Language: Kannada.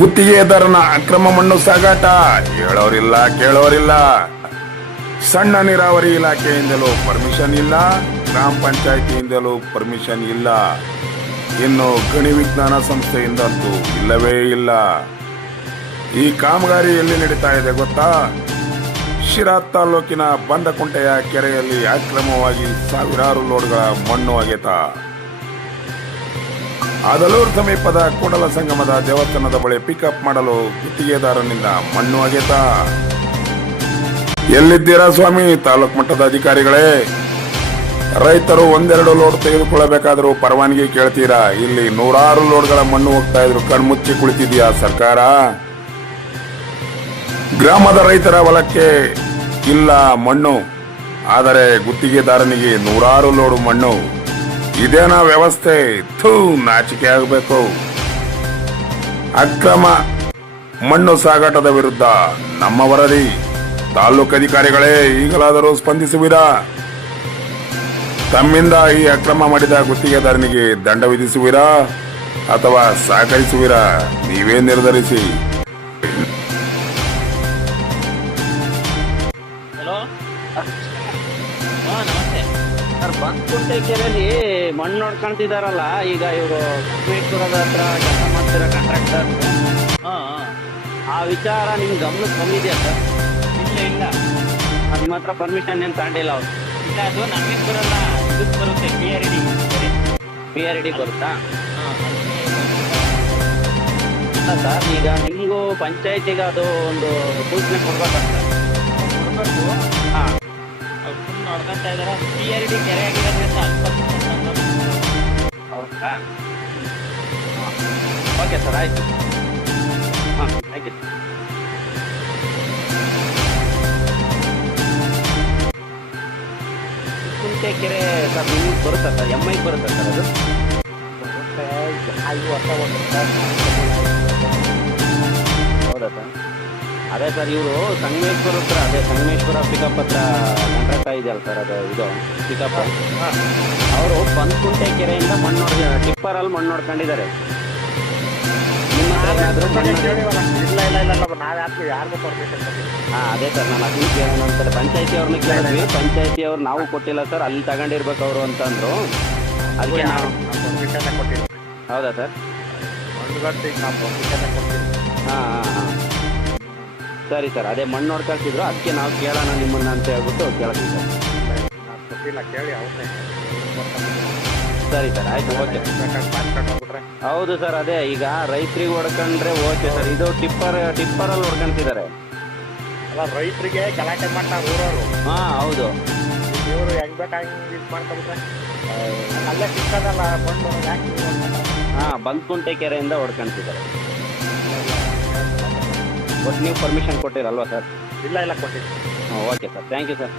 ಗುತ್ತಿಗೆದಾರನ ಅಕ್ರಮ ಮಣ್ಣು ಸಾಗಾಟ ಹೇಳೋರಿಲ್ಲ ಕೇಳೋರಿಲ್ಲ. ಸಣ್ಣ ನೀರಾವರಿ ಇಲಾಖೆಯಿಂದಲೂ ಪರ್ಮಿಷನ್ ಇಲ್ಲ, ಗ್ರಾಮ ಪಂಚಾಯಿತಿಯಿಂದಲೂ ಪರ್ಮಿಷನ್ ಇಲ್ಲ, ಇನ್ನು ಗಣಿ ವಿಜ್ಞಾನ ಸಂಸ್ಥೆಯಿಂದಂತೂ ಇಲ್ಲವೇ ಇಲ್ಲ. ಈ ಕಾಮಗಾರಿ ಎಲ್ಲಿ ನಡೀತಾ ಇದೆ ಗೊತ್ತಾ? ಶಿರಾ ತಾಲೂಕಿನ ಬಂದಕುಂಟೆಯ ಕೆರೆಯಲ್ಲಿ ಅಕ್ರಮವಾಗಿ ಸಾವಿರಾರು ಲೋಡ್ಗಳ ಮಣ್ಣು ಅಗೆತ. ಅದಲೂರು ಸಮೀಪದ ಕೂಡಲ ಸಂಗಮದ ದೇವಸ್ಥಾನದ ಬಳಿ ಪಿಕಪ್ ಮಾಡಲು ಗುತ್ತಿಗೆದಾರನಿಂದ ಮಣ್ಣು ಅಗೆತ. ಎಲ್ಲಿದ್ದೀರಾ ಸ್ವಾಮಿ ತಾಲೂಕು ಮಟ್ಟದ ಅಧಿಕಾರಿಗಳೇ? ರೈತರು ಒಂದೆರಡು ಲೋಡ್ ತೆಗೆದುಕೊಳ್ಳಬೇಕಾದರೂ ಪರವಾನಗಿ ಕೇಳ್ತೀರಾ? ಇಲ್ಲಿ ನೂರಾರು ಲೋಡ್ಗಳ ಮಣ್ಣು ಹೋಗ್ತಾ ಇದ್ರು ಕಣ್ಮುಚ್ಚಿ ಕುಳಿತಿದ್ಯಾ ಸರ್ಕಾರ? ಗ್ರಾಮದ ರೈತರ ಹೊಲಕ್ಕೆ ಇಲ್ಲ ಮಣ್ಣು, ಆದರೆ ಗುತ್ತಿಗೆದಾರನಿಗೆ ನೂರಾರು ಲೋಡು ಮಣ್ಣು. ಇದೇನಾ ವ್ಯವಸ್ಥೆ? ನಾಚಿಕೆ ಆಗಬೇಕು. ಅಕ್ರಮ ಮಣ್ಣು ಸಾಗಾಟದ ವಿರುದ್ಧ ನಮ್ಮ ವರದಿ. ತಾಲೂಕು ಅಧಿಕಾರಿಗಳೇ, ಈಗಲಾದರೂ ಸ್ಪಂದಿಸುವಿರಾ? ತಮ್ಮಿಂದ ಈ ಅಕ್ರಮ ಮಾಡಿದ ಗುತ್ತಿಗೆದಾರನಿಗೆ ದಂಡ ವಿಧಿಸುವಿರಾ ಅಥವಾ ಸಹಕರಿಸುವಿರಾ? ನೀವೇ ನಿರ್ಧರಿಸಿ. ಸರ್, ಬಂದ್ಕುಂಟೆ ಕೆರೆಯಲ್ಲಿ ಮಣ್ಣು ನೋಡ್ಕೊಂತಿದಾರಲ್ಲ, ಈಗ ಇವರು ಕುಕ್ಕಮೇಶ್ವರದ ಹತ್ರ ಕೆಲಸ ಮಾಡ್ತಿರೋ ಕಾಂಟ್ರಾಕ್ಟರ್. ಆ ವಿಚಾರ ನಿಮ್ ಗಮನಕ್ಕೆ ಬಂದಿದೆಯಾ ಸರ್? ಇಲ್ಲ ಅದು ಮಾತ್ರ ಪರ್ಮಿಷನ್ ಏನು ತಗೊಂಡಿಲ್ಲ ಅವ್ರು. ಇಲ್ಲ, ಅದು ನಮಗೆ ಬರಲ್ಲ, ಇದಕ್ಕೆ ಬರುತ್ತೆ. PRD ಬರುತ್ತಾ? ಇಲ್ಲ ಸರ್, ಈಗ ನಿಮಗೂ ಪಂಚಾಯತಿಗೆ ಅದು ಒಂದು ಸೂಚನೆ ಕೊಡ್ಬೇಕಾಗ್ತದೆ. ಕೊಡಬೇಕು. ಹಾಂ, ಅವ್ರು ಫುಲ್ ನೋಡ್ಕೊಂತ ಇದಾರೆ. PRD ಕೆರೆ ಆಗಿರೋದ್ರಿಂದ ಹೌದಾ? ಓಕೆ ಸರ್, ಆಯ್ತು. ಹಾಂ, ಆಯ್ತು. ಕುಂಟೆ ಕೆರೆ ಸರ್ ನಿಮಗೆ ಬರುತ್ತಾ ಸರ್? MI ಬರುತ್ತಾ ಸರ್ ಅದು? ಹೌದಾ ಸರ್? ಅದೇ ಸರ್, ಇವರು ಸಂಗಮೇಶ್ವರ ಹತ್ರ, ಅದೇ ಸಂಗಮೇಶ್ವರ ಪಿಕಪ್ ಹತ್ರ ಕಾಂಟ್ರಾಕ್ಟ್ ಇದೆಯಲ್ಲ ಸರ್, ಅದು ಇದು ಪಿಕಪ್. ಅವರು ಬಂದ್ಕುಂಟೆ ಕೆರೆಯಿಂದ ಮಣ್ಣು ಟಿಪ್ಪರಲ್ಲಿ ಮಣ್ಣು ನೋಡ್ಕೊಂಡಿದ್ದಾರೆ. ನಿಮ್ಮ ಹತ್ರ ಏನಾದರೂ ಹಾಂ, ಅದೇ ಸರ್, ನಾನು ಅದನ್ನ ಕೇಳೋಣ ಅಂತಾರೆ. ಪಂಚಾಯತಿ ಅವ್ರನ್ನ ಕೇಳಿದ್ವಿ. ಪಂಚಾಯತಿ ಅವ್ರು ನಾವು ಕೊಟ್ಟಿಲ್ಲ ಸರ್, ಅಲ್ಲಿ ತಗೊಂಡಿರ್ಬೇಕು ಅವರು ಅಂತಂದ್ರು. ಅದಕ್ಕೆ ನಾವು ಹೌದಾ ಸರ್? ಹಾಂ ಹಾಂ ಹಾಂ, ಸರಿ ಸರ್, ಅದೇ ಮಣ್ಣು ನೋಡ್ಕೊಳ್ತಿದ್ರು, ಅದಕ್ಕೆ ನಾವು ಕೇಳೋಣ ನಿಮ್ಮನ್ನ ಅಂತ ಹೇಳ್ಬಿಟ್ಟು ಕೇಳ್ತೀವಿ ಸರ್. ಸರಿ ಸರ್, ಆಯ್ತು, ಓಕೆ. ಹೌದು ಸರ್, ಅದೇ ಈಗ ರೈತರಿಗೆ ಹೊಡ್ಕೊಂಡ್ರೆ ಓಕೆ ಸರ್. ಇದು ಟಿಪ್ಪರಲ್ಲಿ ಹೊಡ್ಕೊಂತಿದ್ದಾರೆ. ರೈತರಿಗೆ ಗಲಾಟೆ ಮಾಡ್ತಾರೆ ಊರವರು. ಹಾಂ, ಹೌದು. ಇವರು ಹೆಂಗ್ ಬೇಕಾಗಿ ಇದು ಮಾಡ್ಕೊಂಡ್ರೆ ಅಲ್ಲೇ ಸಿಕ್ಕದಲ್ಲ ಬಂದು ಯಾಕೆ. ಹಾಂ, ಬಂದ್ಕುಂಟೆ ಕೆರೆಯಿಂದ ಹೊಡ್ಕೊಂತಿದ್ದಾರೆ. ಬಟ್ ನೀವು ಪರ್ಮಿಷನ್ ಕೊಟ್ಟಿರಲ್ವಾ ಸರ್? ಇಲ್ಲ ಕೊಟ್ಟಿಲ್ಲ. ಹಾಂ, okay sir, thank you sir.